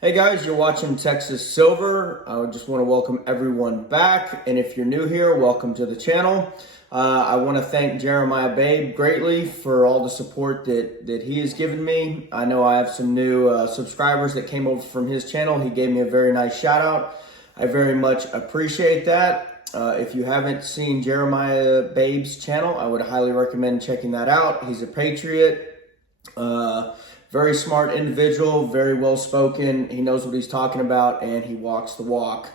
Hey guys, you're watching Texas Silver. I just want to welcome everyone back, and if you're new here, welcome to the channel. I want to thank Jeremiah Babe greatly for all the support that he has given me. I know I have some new subscribers that came over from his channel. He gave me a very nice shout out. I very much appreciate that. If you haven't seen Jeremiah Babe's channel, I would highly recommend checking that out. He's a patriot. Very smart individual, very well spoken. He knows what he's talking about, and he walks the walk.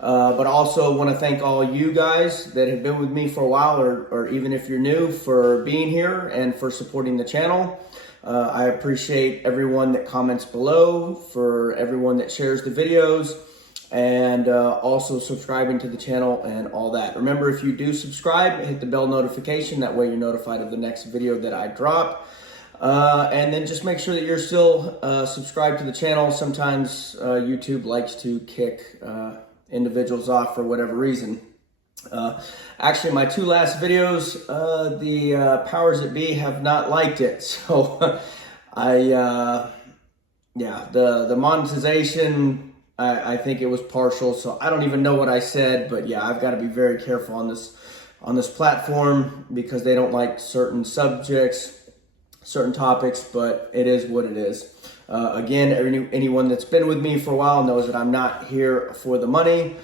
But also want to thank all you guys that have been with me for a while, or even if you're new, for being here and for supporting the channel. I appreciate everyone that comments below, for everyone that shares the videos, and also subscribing to the channel and all that. Remember, if you do subscribe, hit the bell notification. That way you're notified of the next video that I drop. And then just make sure that you're still subscribed to the channel. Sometimes YouTube likes to kick individuals off for whatever reason. Actually, my two last videos, the powers that be have not liked it. So the monetization, I think it was partial. So I don't even know what I said, but yeah, I've got to be very careful on this platform because they don't like certain subjects, certain topics, but it is what it is. Again, anyone that's been with me for a while knows that I'm not here for the money.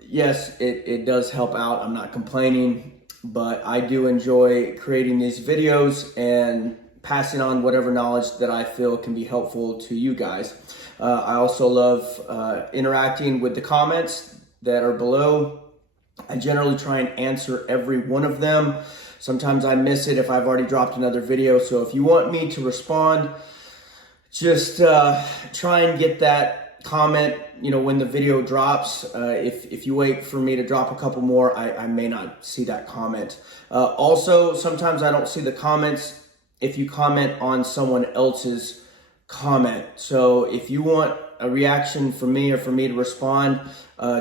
Yes, it does help out. I'm not complaining, but I do enjoy creating these videos and passing on whatever knowledge that I feel can be helpful to you guys. I also love interacting with the comments that are below. I generally try and answer every one of them. Sometimes I miss it if I've already dropped another video. So if you want me to respond, just try and get that comment, when the video drops. If you wait for me to drop a couple more, I may not see that comment. Also, sometimes I don't see the comments if you comment on someone else's comment. So if you want a reaction from me or for me to respond,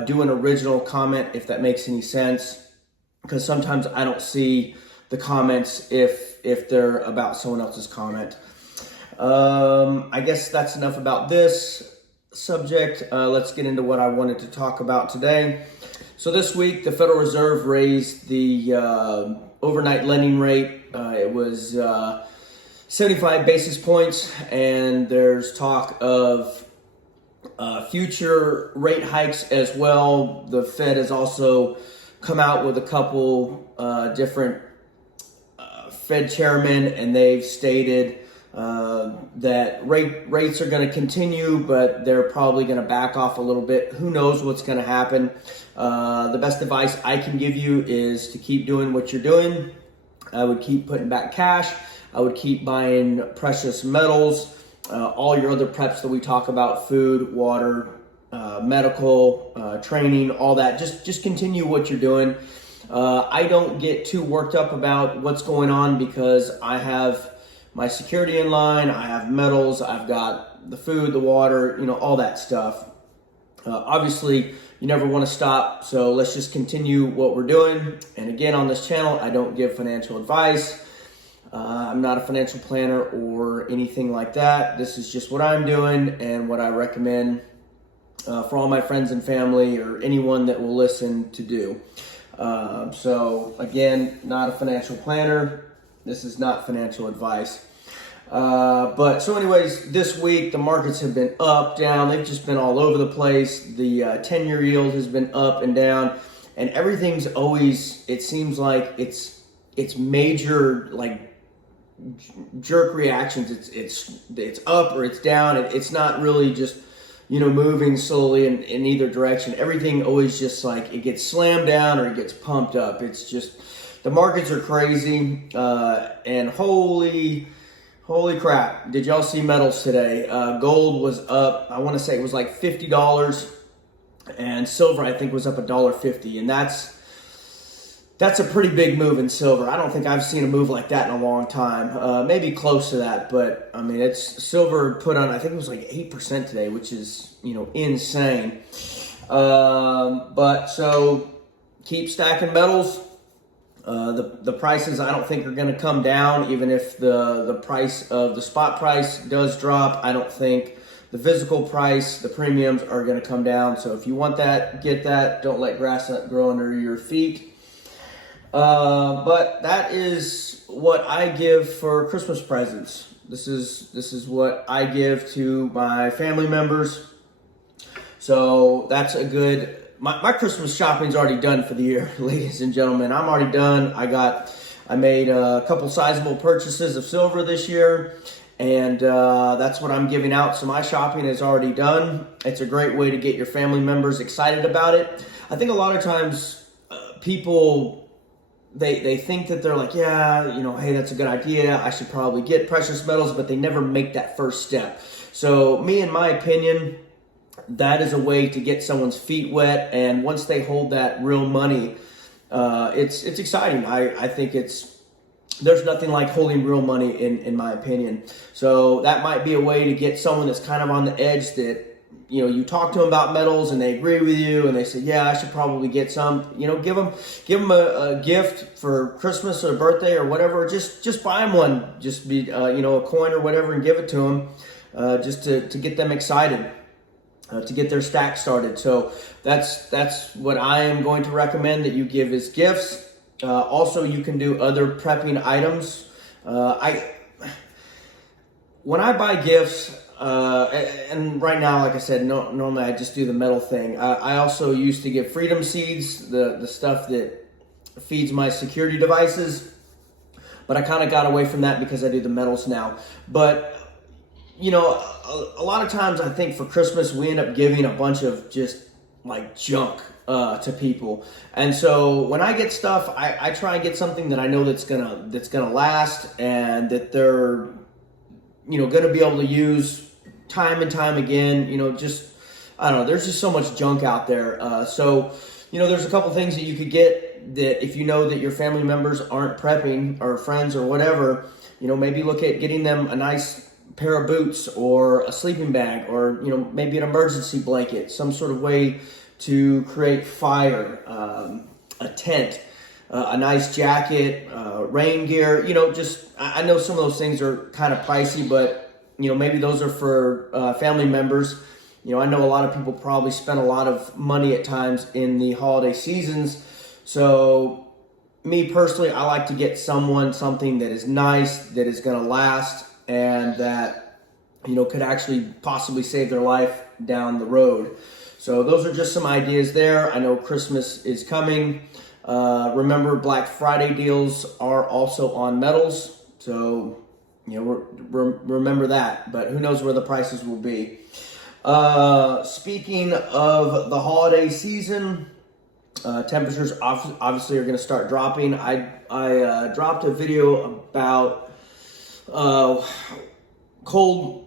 do an original comment if that makes any sense. Because sometimes I don't see the comments if they're about someone else's comment. I guess that's enough about this subject. Let's get into what I wanted to talk about today. So this week, the Federal Reserve raised the overnight lending rate. It was 75 basis points, and there's talk of future rate hikes as well. The Fed has also come out with a couple different Fed chairmen, and they've stated that rates are going to continue, but they're probably going to back off a little bit. Who knows what's going to happen? The best advice I can give you is to keep doing what you're doing. I would keep putting back cash. I would keep buying precious metals, all your other preps that we talk about, food, water, medical, training, all that. Just continue what you're doing. I don't get too worked up about what's going on because I have my security in line, I have metals, I've got the food, the water, all that stuff. Obviously, you never want to stop, so let's just continue what we're doing. And again, on this channel, I don't give financial advice. I'm not a financial planner or anything like that. This is just what I'm doing and what I recommend for all my friends and family or anyone that will listen to do. So again, not a financial planner. This is not financial advice. But so anyways, this week the markets have been up, down. They've just been all over the place. The 10-year yield has been up and down, and everything's always, it seems like it's major, like jerk reactions. It's up or it's down. It's not really just moving slowly in either direction. Everything always just like it gets slammed down or it gets pumped up. It's just, the markets are crazy. And holy crap. Did y'all see metals today? Gold was up, I want to say it was like $50, and silver I think was up $1.50. And that's a pretty big move in silver. I don't think I've seen a move like that in a long time. Maybe close to that, but I mean, it's silver put on, I think it was like 8% today, which is, insane. But so keep stacking metals. The prices I don't think are going to come down, even if the price of the spot price does drop. I don't think the physical price, the premiums are going to come down. So if you want that, get that. Don't let grass grow under your feet. But that is what I give for Christmas presents. This is what I give to my family members. So that's a good. My Christmas shopping's already done for the year, ladies and gentlemen. I'm already done. I made a couple sizable purchases of silver this year, and that's what I'm giving out. So my shopping is already done. It's a great way to get your family members excited about it. I think a lot of times people, they think that they're like, yeah, hey, that's a good idea. I should probably get precious metals, but they never make that first step. So me, in my opinion, that is a way to get someone's feet wet, and once they hold that real money, it's exciting. I think there's nothing like holding real money in my opinion. So that might be a way to get someone that's kind of on the edge, that you talk to them about metals and they agree with you and they say, yeah, I should probably get some. Give them a gift for Christmas or birthday or whatever. Just buy them one, just be a coin or whatever, and give it to them, just to get them excited. To get their stack started. So that's what I am going to recommend that you give as gifts. Also, you can do other prepping items. When I buy gifts, and right now, like I said, normally I just do the metal thing. I also used to give freedom seeds, the stuff that feeds my security devices, but I kind of got away from that because I do the metals now. But a lot of times I think for Christmas we end up giving a bunch of just like junk to people, and so when I get stuff, I try and get something that I know that's gonna last, and that they're gonna be able to use time and time again. Just I don't know. There's just so much junk out there. So there's a couple things that you could get that if you know that your family members aren't prepping, or friends or whatever, maybe look at getting them a nice pair of boots or a sleeping bag, or maybe an emergency blanket, some sort of way to create fire, a tent, a nice jacket, rain gear. I know some of those things are kind of pricey, but maybe those are for family members. I know a lot of people probably spend a lot of money at times in the holiday seasons. So me personally, I like to get someone something that is nice, that is going to last, and that could actually possibly save their life down the road. So those are just some ideas there. I know Christmas is coming. Remember, Black Friday deals are also on metals, so remember that. But who knows where the prices will be. Speaking of the holiday season, temperatures obviously are going to start dropping. I dropped a video about cold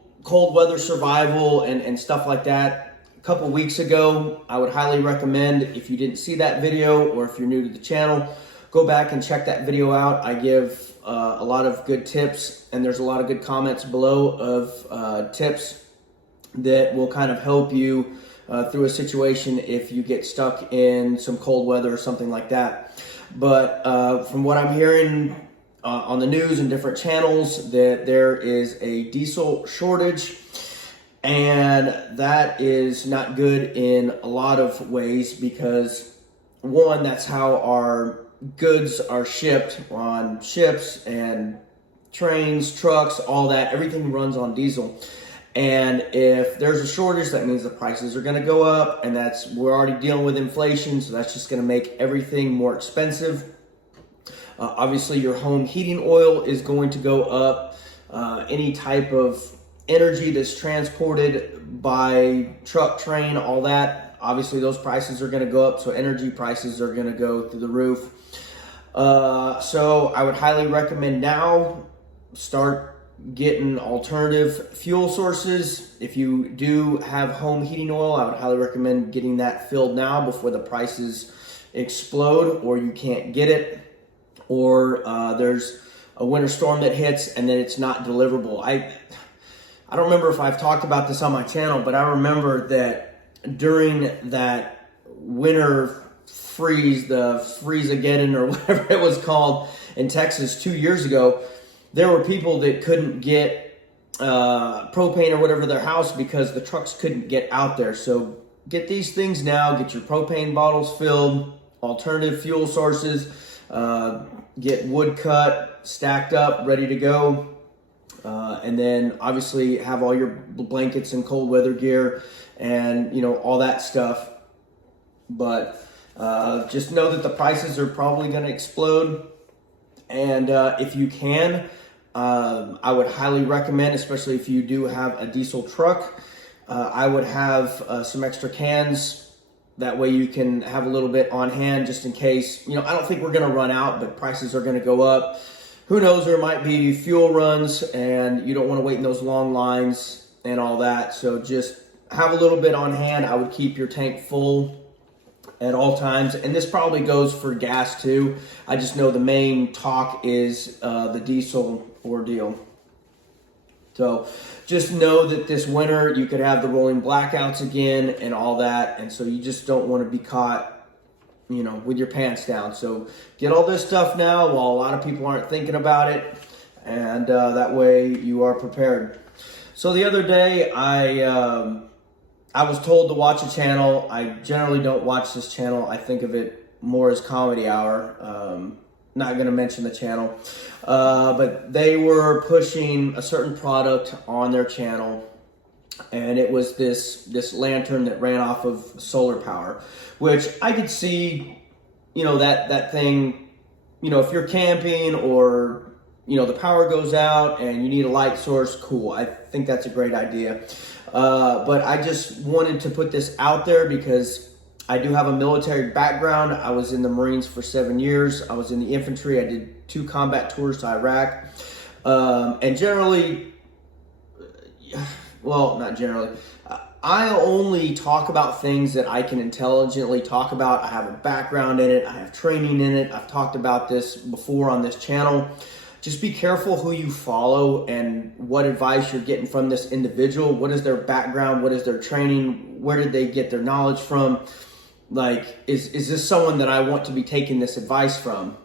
weather survival and stuff like that a couple weeks ago. I would highly recommend, if you didn't see that video, or if you're new to the channel, go back and check that video out. I give a lot of good tips, and there's a lot of good comments below of tips that will kind of help you through a situation if you get stuck in some cold weather or something like that. But from what I'm hearing on the news and different channels, that there is a diesel shortage, and that is not good in a lot of ways, because one, that's how our goods are shipped on ships and trains, trucks, all that. Everything runs on diesel, and if there's a shortage, that means the prices are going to go up, and we're already dealing with inflation, so that's just going to make everything more expensive. Obviously, your home heating oil is going to go up. Any type of energy that's transported by truck, train, all that, obviously those prices are going to go up. So energy prices are going to go through the roof. So I would highly recommend now start getting alternative fuel sources. If you do have home heating oil, I would highly recommend getting that filled now before the prices explode, or you can't get it, or there's a winter storm that hits and then it's not deliverable. I don't remember if I've talked about this on my channel, but I remember that during that winter Freeze-Again or whatever it was called in Texas 2 years ago, there were people that couldn't get propane or whatever their house because the trucks couldn't get out there. So get these things now. Get your propane bottles filled, alternative fuel sources, get wood cut, stacked up, ready to go. And then obviously have all your blankets and cold weather gear and, you know, all that stuff. But just know that the prices are probably going to explode. And if you can, I would highly recommend, especially if you do have a diesel truck, I would have some extra cans. That way you can have a little bit on hand just in case. You know, I don't think we're going to run out, but prices are going to go up. Who knows, there might be fuel runs and you don't want to wait in those long lines and all that. So just have a little bit on hand. I would keep your tank full at all times. And this probably goes for gas too. I just know the main talk is the diesel ordeal. So just know that this winter you could have the rolling blackouts again and all that. And so you just don't want to be caught, you know, with your pants down. So get all this stuff now while a lot of people aren't thinking about it, and that way you are prepared. So the other day I was told to watch a channel. I generally don't watch this channel. I think of it more as comedy hour. Not going to mention the channel, but they were pushing a certain product on their channel. And it was this lantern that ran off of solar power, which I could see, you know, that thing, you know, if you're camping or, you know, the power goes out and you need a light source, cool. I think that's a great idea. But I just wanted to put this out there because I do have a military background. I was in the Marines for 7 years. I was in the infantry. I did 2 combat tours to Iraq. And generally, well, not generally. I only talk about things that I can intelligently talk about. I have a background in it. I have training in it. I've talked about this before on this channel. Just be careful who you follow and what advice you're getting from this individual. What is their background? What is their training? Where did they get their knowledge from? Like, is this someone that I want to be taking this advice from?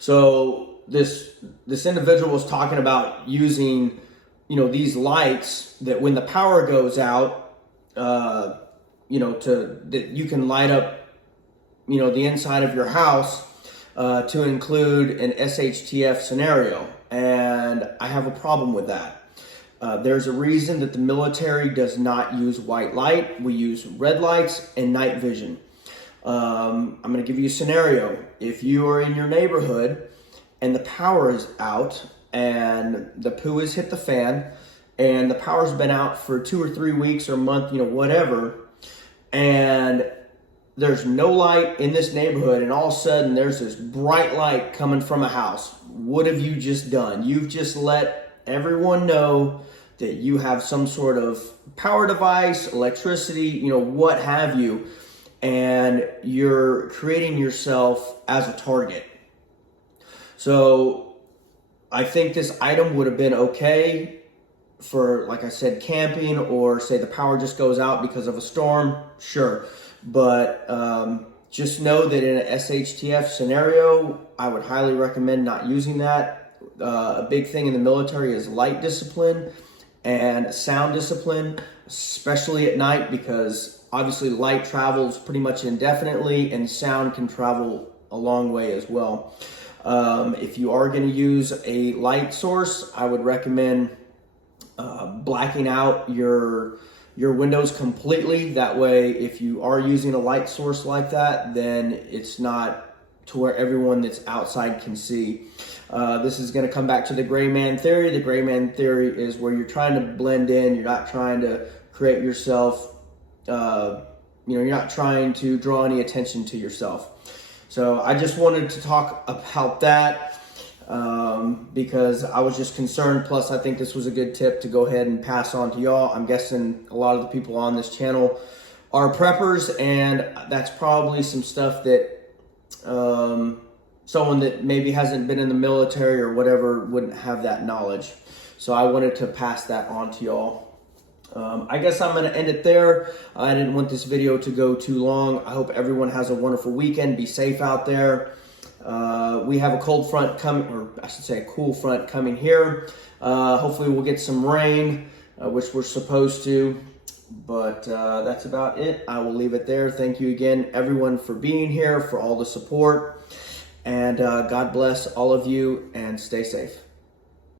So this individual was talking about using, you know, these lights that when the power goes out, you know, that you can light up, you know, the inside of your house to include an SHTF scenario. And I have a problem with that. There's a reason that the military does not use white light. We use red lights and night vision. I'm going to give you a scenario. If you are in your neighborhood and the power is out, and the poo has hit the fan, and the power's been out for 2 or 3 weeks or a month, you know, whatever, and there's no light in this neighborhood, and all of a sudden there's this bright light coming from a house. What have you just done? You've just let everyone know that you have some sort of power device, electricity, you know, what have you, and you're creating yourself as a target. So I think this item would have been okay for, like I said, camping, or say the power just goes out because of a storm, sure. But just know that in an SHTF scenario, I would highly recommend not using that. A big thing in the military is light discipline and sound discipline, especially at night, because obviously light travels pretty much indefinitely and sound can travel a long way as well. If you are going to use a light source, I would recommend blacking out your windows completely. That way, if you are using a light source like that, then it's not to where everyone that's outside can see. This is going to come back to the gray man theory. The gray man theory is where you're trying to blend in. You're not trying to create yourself, you're not trying to draw any attention to yourself. So I just wanted to talk about that because I was just concerned. Plus, I think this was a good tip to go ahead and pass on to y'all. I'm guessing a lot of the people on this channel are preppers, and that's probably some stuff that someone that maybe hasn't been in the military or whatever wouldn't have that knowledge. So I wanted to pass that on to y'all. I guess I'm going to end it there. I didn't want this video to go too long. I hope everyone has a wonderful weekend. Be safe out there. We have a cold front coming, or I should say a cool front coming here. Hopefully we'll get some rain, which we're supposed to. But that's about it. I will leave it there. Thank you again, everyone, for being here, for all the support. And God bless all of you, and stay safe.